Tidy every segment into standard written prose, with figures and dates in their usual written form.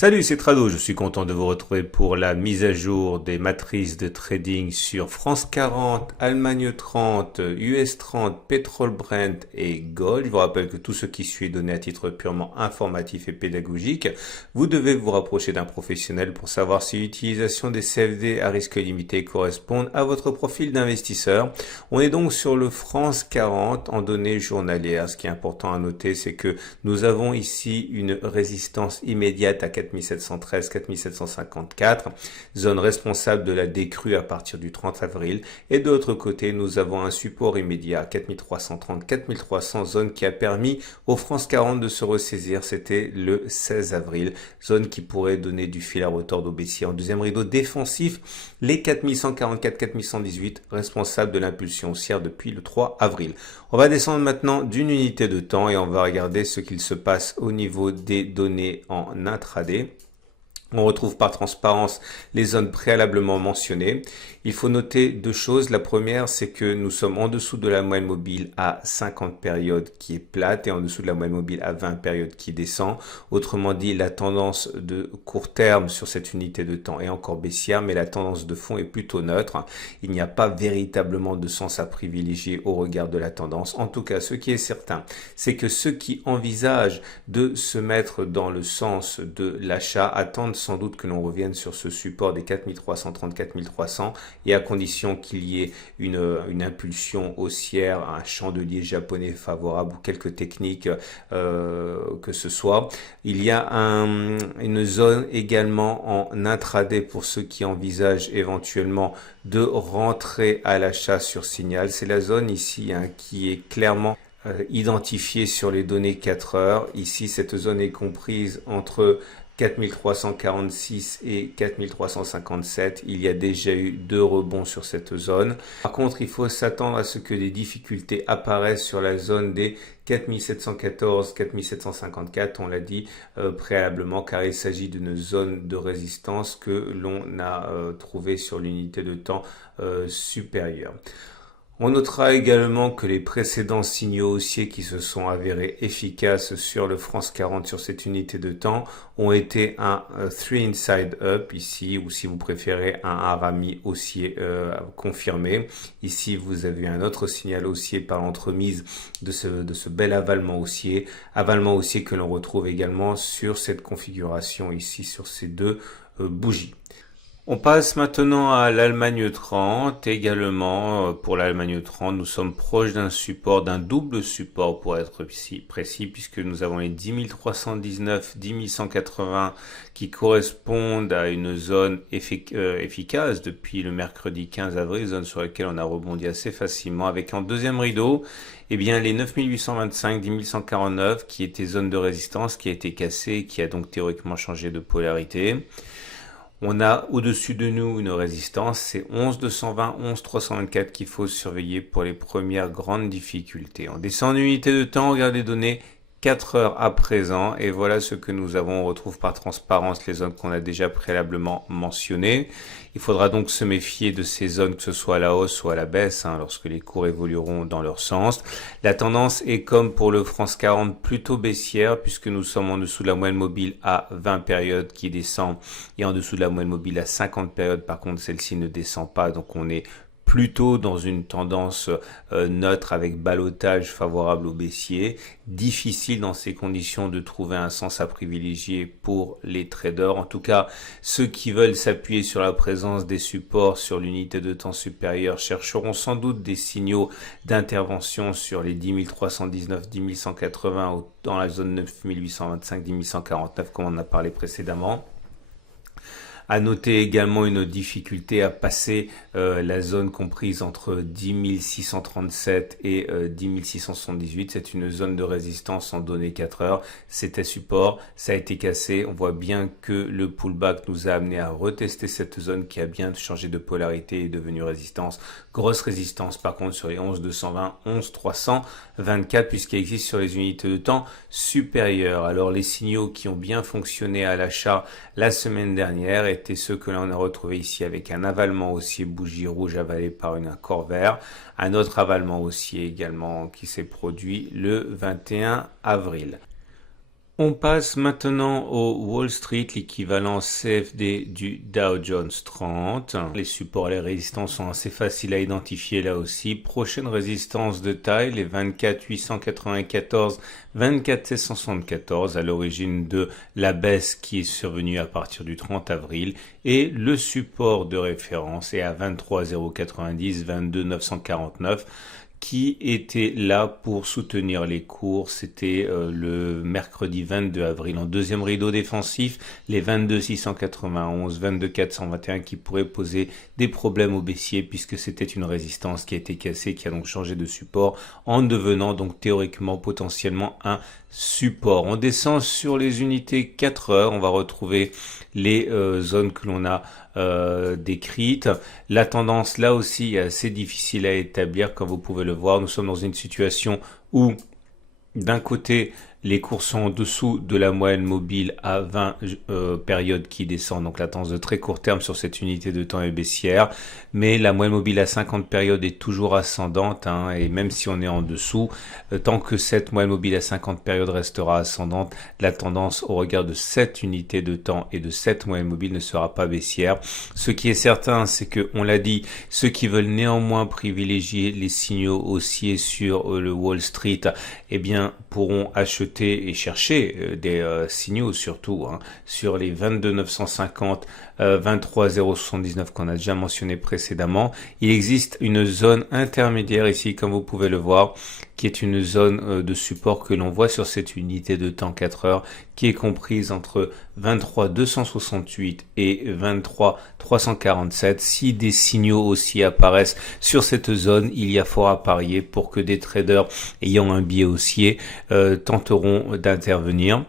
Salut, c'est Trado, je suis content de vous retrouver pour la mise à jour des matrices de trading sur France 40, Allemagne 30, US 30, pétrole Brent et Gold. Je vous rappelle que tout ce qui suit est donné à titre purement informatif et pédagogique. Vous devez vous rapprocher d'un professionnel pour savoir si l'utilisation des CFD à risque limité correspond à votre profil d'investisseur. On est donc sur le France 40 en données journalières. Ce qui est important à noter, c'est que nous avons ici une résistance immédiate à 4713, 4754, zone responsable de la décrue à partir du 30 avril. Et de l'autre côté, nous avons un support immédiat à 4330, 4300, zone qui a permis au France 40 de se ressaisir. C'était le 16 avril, zone qui pourrait donner du fil à retordre au baissier. En deuxième rideau défensif, les 4144, 4118, responsables de l'impulsion haussière depuis le 3 avril. On va descendre maintenant d'une unité de temps et on va regarder ce qu'il se passe au niveau des données en intraday. On retrouve par transparence les zones préalablement mentionnées. Il faut noter deux choses. La première, c'est que nous sommes en dessous de la moyenne mobile à 50 périodes qui est plate et en dessous de la moyenne mobile à 20 périodes qui descend. Autrement dit, la tendance de court terme sur cette unité de temps est encore baissière, mais la tendance de fond est plutôt neutre. Il n'y a pas véritablement de sens à privilégier au regard de la tendance. En tout cas, ce qui est certain, c'est que ceux qui envisagent de se mettre dans le sens de l'achat attendent sans doute que l'on revienne sur ce support des 4330, 4300 et à condition qu'il y ait une impulsion haussière, un chandelier japonais favorable ou quelques techniques que ce soit. Il y a une zone également en intraday pour ceux qui envisagent éventuellement de rentrer à l'achat sur signal. C'est la zone ici qui est clairement identifiée sur les données 4 heures. Ici, cette zone est comprise entre 4346 et 4357, il y a déjà eu deux rebonds sur cette zone. Par contre, il faut s'attendre à ce que des difficultés apparaissent sur la zone des 4714, 4754, on l'a dit préalablement, car il s'agit d'une zone de résistance que l'on a trouvée sur l'unité de temps supérieure. On notera également que les précédents signaux haussiers qui se sont avérés efficaces sur le France 40 sur cette unité de temps ont été un 3 inside up ici, ou si vous préférez un harami haussier confirmé. Ici, vous avez un autre signal haussier par l'entremise de ce bel avalement haussier que l'on retrouve également sur cette configuration ici, sur ces deux bougies. On passe maintenant à l'Allemagne 30. Également, pour l'Allemagne 30, nous sommes proches d'un support, d'un double support pour être précis, puisque nous avons les 10 319, 10 180 qui correspondent à une zone efficace depuis le mercredi 15 avril, zone sur laquelle on a rebondi assez facilement, avec en deuxième rideau, eh bien, les 9825, 10 149 qui étaient zone de résistance, qui a été cassée et qui a donc théoriquement changé de polarité. On a au-dessus de nous une résistance, c'est 11 220, 11 324 qu'il faut surveiller pour les premières grandes difficultés. On descend en unité de temps, on regarde les données 4 heures à présent et voilà ce que nous avons. On retrouve par transparence les zones qu'on a déjà préalablement mentionnées. Il faudra donc se méfier de ces zones, que ce soit à la hausse ou à la baisse, lorsque les cours évolueront dans leur sens. La tendance est comme pour le France 40 plutôt baissière puisque nous sommes en dessous de la moyenne mobile à 20 périodes qui descend et en dessous de la moyenne mobile à 50 périodes. Par contre, celle-ci ne descend pas, donc on est plutôt dans une tendance neutre avec ballottage favorable au baissier. Difficile dans ces conditions de trouver un sens à privilégier pour les traders. En tout cas, ceux qui veulent s'appuyer sur la présence des supports sur l'unité de temps supérieure chercheront sans doute des signaux d'intervention sur les 10 319, 10 180 ou dans la zone 9825, 10 149 comme on en a parlé précédemment. À noter également une difficulté à passer la zone comprise entre 10 637 et 10 678. C'est une zone de résistance en données 4 heures. C'était support, ça a été cassé. On voit bien que le pullback nous a amené à retester cette zone qui a bien changé de polarité et est devenue résistance. Grosse résistance par contre sur les 11 220, 11 324 puisqu'il existe sur les unités de temps supérieures. Alors les signaux qui ont bien fonctionné à l'achat la semaine dernière étaient ceux que l'on a retrouvés ici avec un avalement haussier bougie rouge avalé par un corps vert, un autre avalement haussier également qui s'est produit le 21 avril. On passe maintenant au Wall Street, l'équivalent CFD du Dow Jones 30. Les supports et les résistances sont assez faciles à identifier là aussi. Prochaine résistance de taille, les 24 894, 24 774 à l'origine de la baisse qui est survenue à partir du 30 avril. Et le support de référence est à 23 090, 22 949. Qui était là pour soutenir les cours. C'était le mercredi 22 avril en deuxième rideau défensif, les 22 691, 22 421 qui pourraient poser des problèmes au baissier puisque c'était une résistance qui a été cassée, qui a donc changé de support en devenant donc théoriquement potentiellement un support. On descend sur les unités 4 heures, on va retrouver les zones que l'on a décrites. La tendance là aussi est assez difficile à établir comme vous pouvez le voir. Nous sommes dans une situation où d'un côté les cours sont en dessous de la moyenne mobile à 20 périodes qui descend, donc la tendance de très court terme sur cette unité de temps est baissière, mais la moyenne mobile à 50 périodes est toujours ascendante, et même si on est en dessous, tant que cette moyenne mobile à 50 périodes restera ascendante, la tendance au regard de cette unité de temps et de cette moyenne mobile ne sera pas baissière. Ce qui est certain, c'est que, on l'a dit, ceux qui veulent néanmoins privilégier les signaux haussiers sur le Wall Street, eh bien, pourront acheter et chercher des signaux surtout sur les 22 950, 23 079 qu'on a déjà mentionné précédemment. Il existe une zone intermédiaire ici, comme vous pouvez le voir, qui est une zone de support que l'on voit sur cette unité de temps 4 heures, qui est comprise entre 23 268 et 23 347. Si des signaux aussi apparaissent sur cette zone, il y a fort à parier pour que des traders ayant un biais haussier tenteront d'intervenir.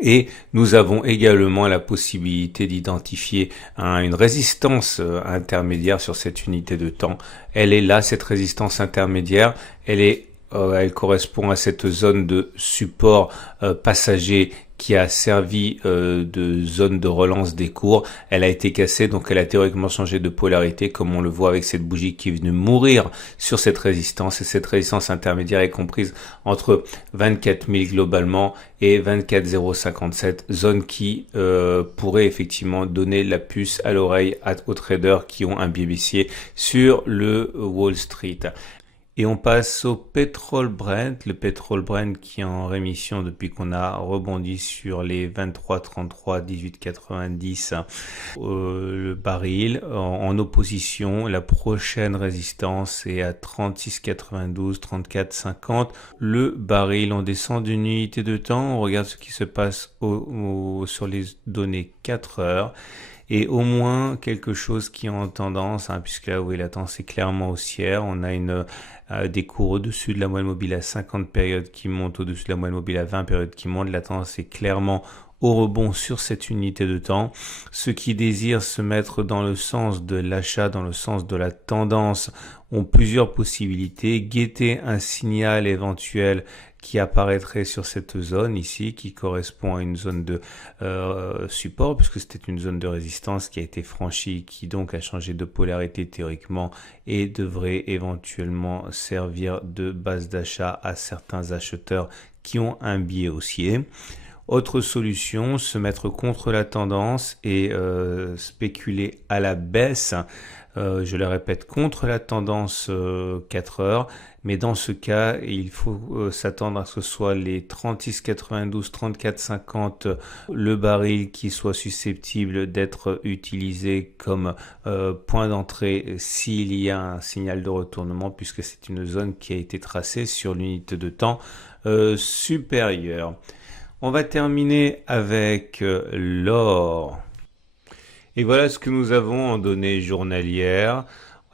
Et nous avons également la possibilité d'identifier une résistance intermédiaire sur cette unité de temps. Elle est là, cette résistance intermédiaire, elle correspond à cette zone de support passager qui a servi de zone de relance des cours. Elle a été cassée, donc elle a théoriquement changé de polarité, comme on le voit avec cette bougie qui est venue mourir sur cette résistance. Et cette résistance intermédiaire est comprise entre 24 000 globalement et 24 057, zone qui pourrait effectivement donner la puce à l'oreille aux traders qui ont un biais baissier sur le Wall Street. Et on passe au pétrole Brent, le pétrole Brent qui est en rémission depuis qu'on a rebondi sur les 23,33, 18,90 le baril. En opposition, la prochaine résistance est à 36,92, 34,50 le baril. On descend d'une unité de temps, on regarde ce qui se passe sur les données 4 heures. Et au moins quelque chose qui est en tendance, puisque là où la tendance est clairement haussière, on a des cours au-dessus de la moyenne mobile à 50 périodes qui montent, au-dessus de la moyenne mobile à 20 périodes qui montent. La tendance est clairement au rebond sur cette unité de temps. Ceux qui désirent se mettre dans le sens de l'achat, dans le sens de la tendance, ont plusieurs possibilités. Guetter un signal éventuel qui apparaîtrait sur cette zone ici, qui correspond à une zone de support, puisque c'était une zone de résistance qui a été franchie, qui donc a changé de polarité théoriquement et devrait éventuellement servir de base d'achat à certains acheteurs qui ont un biais haussier. Autre solution, se mettre contre la tendance et spéculer à la baisse, je le répète, contre la tendance 4 heures, mais dans ce cas, il faut s'attendre à ce que ce soit les 36,92, 34,50 le baril qui soit susceptible d'être utilisé comme point d'entrée s'il y a un signal de retournement, puisque c'est une zone qui a été tracée sur l'unité de temps supérieure. On va terminer avec l'or. Et voilà ce que nous avons en données journalières.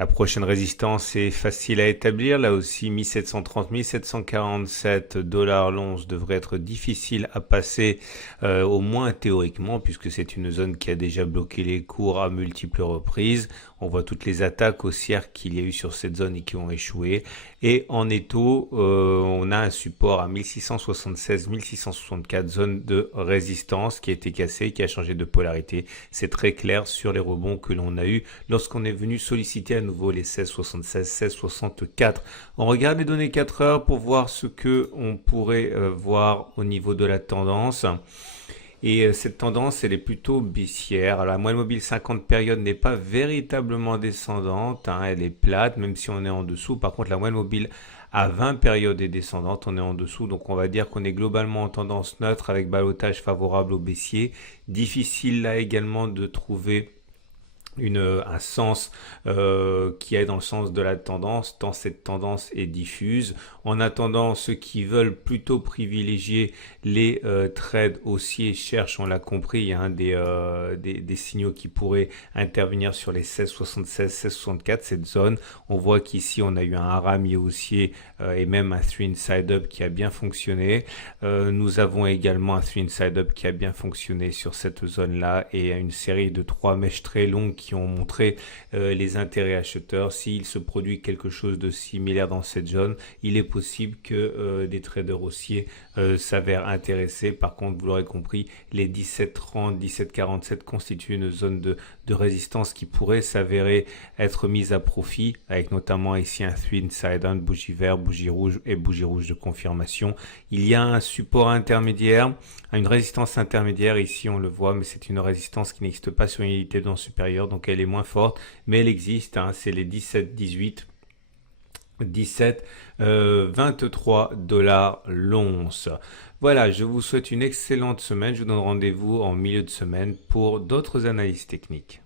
La prochaine résistance est facile à établir. Là aussi, 1730, 1747 dollars l'once devrait être difficile à passer, au moins théoriquement, puisque c'est une zone qui a déjà bloqué les cours à multiples reprises. On voit toutes les attaques haussières qu'il y a eu sur cette zone et qui ont échoué. Et en étau, on a un support à 1676, 1664, zone de résistance qui a été cassée, qui a changé de polarité. C'est très clair sur les rebonds que l'on a eu lorsqu'on est venu solliciter à nouveau les 1676, 1664. On regarde les données 4 heures pour voir ce que on pourrait voir au niveau de la tendance. Et cette tendance, elle est plutôt baissière. Alors, la moyenne mobile 50 périodes n'est pas véritablement descendante, hein, elle est plate, même si on est en dessous. Par contre, la moyenne mobile à 20 périodes est descendante, on est en dessous. Donc, on va dire qu'on est globalement en tendance neutre avec ballottage favorable au baissier. Difficile là également de trouver un sens qui est dans le sens de la tendance, tant cette tendance est diffuse. En attendant, ceux qui veulent plutôt privilégier les trades haussiers cherchent, on l'a compris, hein, des signaux qui pourraient intervenir sur les 16,76, 16,64, cette zone. On voit qu'ici, on a eu un harami haussier et même un 3 inside up qui a bien fonctionné. Nous avons également un 3 inside up qui a bien fonctionné sur cette zone-là et une série de 3 mèches très longues qui ont montré les intérêts acheteurs. S'il se produit quelque chose de similaire dans cette zone, il est possible que des traders haussiers s'avèrent intéressés. Par contre, vous l'aurez compris, les 17,30, 17,47 constituent une zone de résistance qui pourrait s'avérer être mise à profit, avec notamment ici un 3 inside out, bougie verte, bougie rouge et bougie rouge de confirmation. Il y a un support intermédiaire, une résistance intermédiaire, ici on le voit, mais c'est une résistance qui n'existe pas sur une unité de temps supérieure, donc elle est moins forte, mais elle existe, hein, c'est les 17, 18, 17, 23 dollars l'once. Voilà, je vous souhaite une excellente semaine. Je vous donne rendez-vous en milieu de semaine pour d'autres analyses techniques.